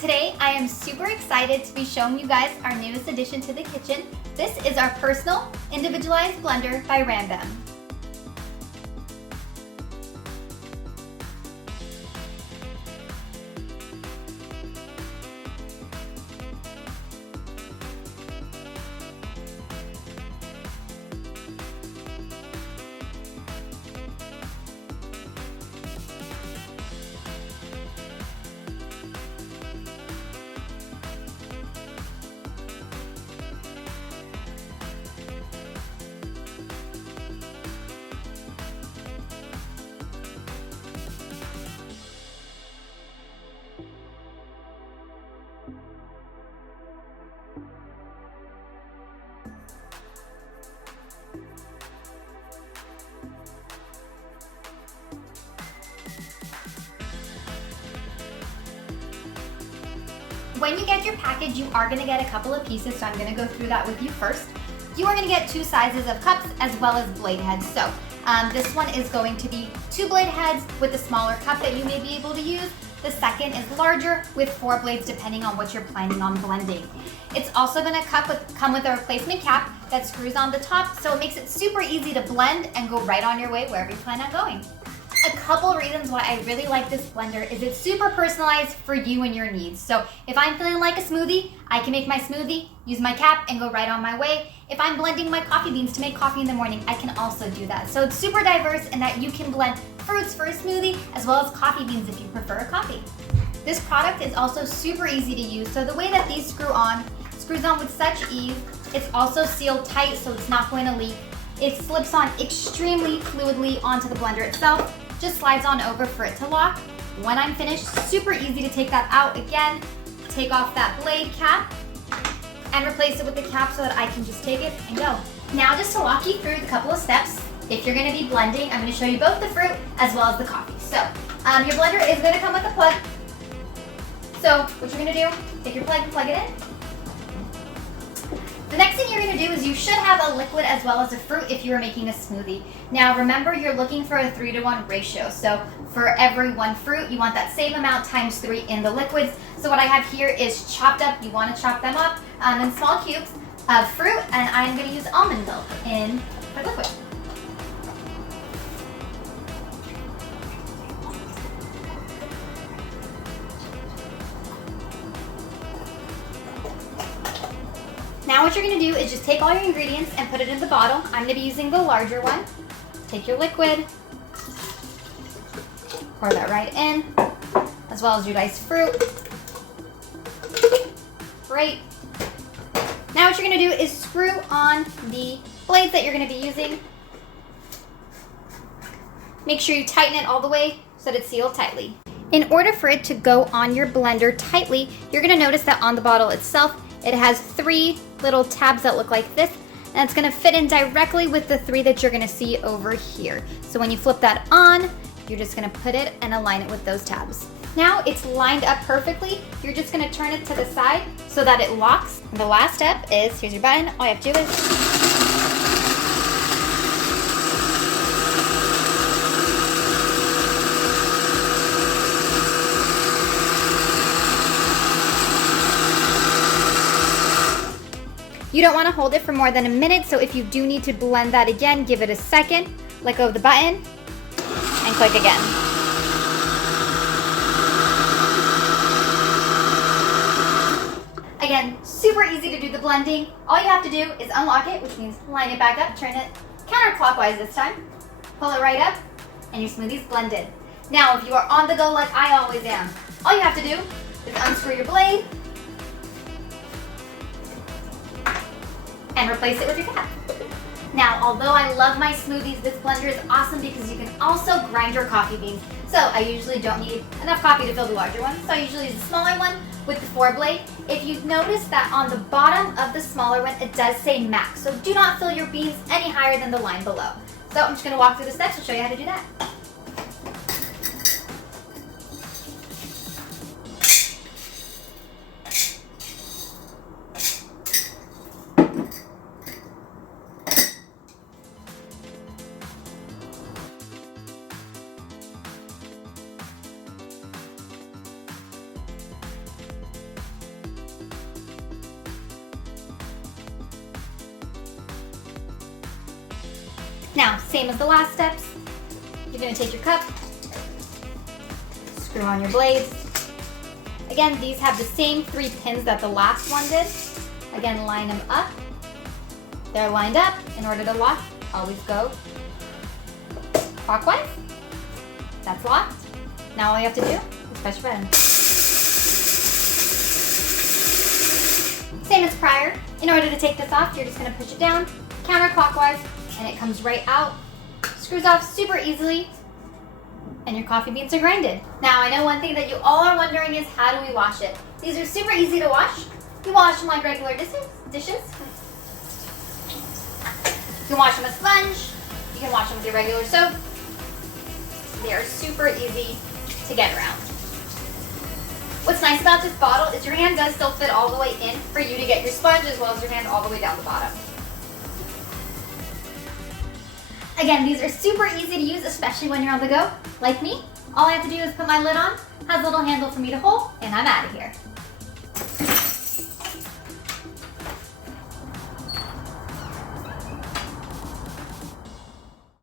Today, I am super excited to be showing you guys our newest addition to the kitchen. This is our personal, individualized blender by Rambam. When you get your package, you are going to get a couple of pieces, so I'm going to go through that with you first. You are going to get 2 sizes of cups as well as blade heads. So this one is going to be 2 blade heads with a smaller cup that you may be able to use. The second is larger with 4 blades depending on what you're planning on blending. It's also going to come with a replacement cap that screws on the top, so it makes it super easy to blend and go right on your way wherever you plan on going. A couple reasons why I really like this blender is it's super personalized for you and your needs. So if I'm feeling like a smoothie, I can make my smoothie, use my cap, and go right on my way. If I'm blending my coffee beans to make coffee in the morning, I can also do that. So it's super diverse in that you can blend fruits for a smoothie as well as coffee beans if you prefer a coffee. This product is also super easy to use. So the way that these screws on with such ease. It's also sealed tight so it's not going to leak. It slips on extremely fluidly onto the blender itself. Just slides on over for it to lock. When I'm finished, super easy to take that out again, take off that blade cap, and replace it with the cap so that I can just take it and go. Now just to walk you through the couple of steps, if you're gonna be blending, I'm gonna show you both the fruit as well as the coffee. So your blender is gonna come with a plug. So what you're gonna do, take your plug and plug it in. The next thing you're going to do is you should have a liquid as well as a fruit if you are making a smoothie. Now remember, you're looking for a 3-to-1 ratio. So for every 1 fruit, you want that same amount times 3 in the liquids. So what I have here is chopped up, you want to chop them up in small cubes of fruit, and I'm going to use almond milk in the liquid. Now what you're going to do is just take all your ingredients and put it in the bottle. I'm going to be using the larger one. Take your liquid, pour that right in, as well as your diced fruit. Great. Now what you're going to do is screw on the blades that you're going to be using. Make sure you tighten it all the way so that it's sealed tightly. In order for it to go on your blender tightly, you're going to notice that on the bottle itself, it has 3 little tabs that look like this, and it's gonna fit in directly with the 3 that you're gonna see over here. So when you flip that on, you're just gonna put it and align it with those tabs. Now it's lined up perfectly. You're just gonna turn it to the side so that it locks. And the last step is, here's your button. All you have to do is you don't want to hold it for more than a minute, so if you do need to blend that again, give it a second, let go of the button, and click again. Again, super easy to do the blending. All you have to do is unlock it, which means line it back up, turn it counterclockwise this time, pull it right up, and your smoothie's blended. Now, if you are on the go like I always am, all you have to do is unscrew your blade, and replace it with your cap. Now, although I love my smoothies, this blender is awesome because you can also grind your coffee beans. So I usually don't need enough coffee to fill the larger one, so I usually use the smaller one with the 4 blade. If you notice that on the bottom of the smaller one, it does say max, so do not fill your beans any higher than the line below. So I'm just gonna walk through the steps to show you how to do that. Now, same as the last steps, you're gonna take your cup, screw on your blades. Again, these have the same 3 pins that the last one did. Again, line them up. They're lined up. In order to lock, always go clockwise. That's locked. Now all you have to do is press your button. Same as prior. In order to take this off, you're just gonna push it down counterclockwise, and it comes right out. Screws off super easily, and your coffee beans are grinded. Now, I know one thing that you all are wondering is how do we wash it? These are super easy to wash. You wash them like regular dishes. You can wash them with sponge. You can wash them with your regular soap. They are super easy to get around. What's nice about this bottle is your hand does still fit all the way in for you to get your sponge as well as your hand all the way down the bottom. Again, these are super easy to use, especially when you're on the go. Like me, all I have to do is put my lid on, has a little handle for me to hold, and I'm out of here.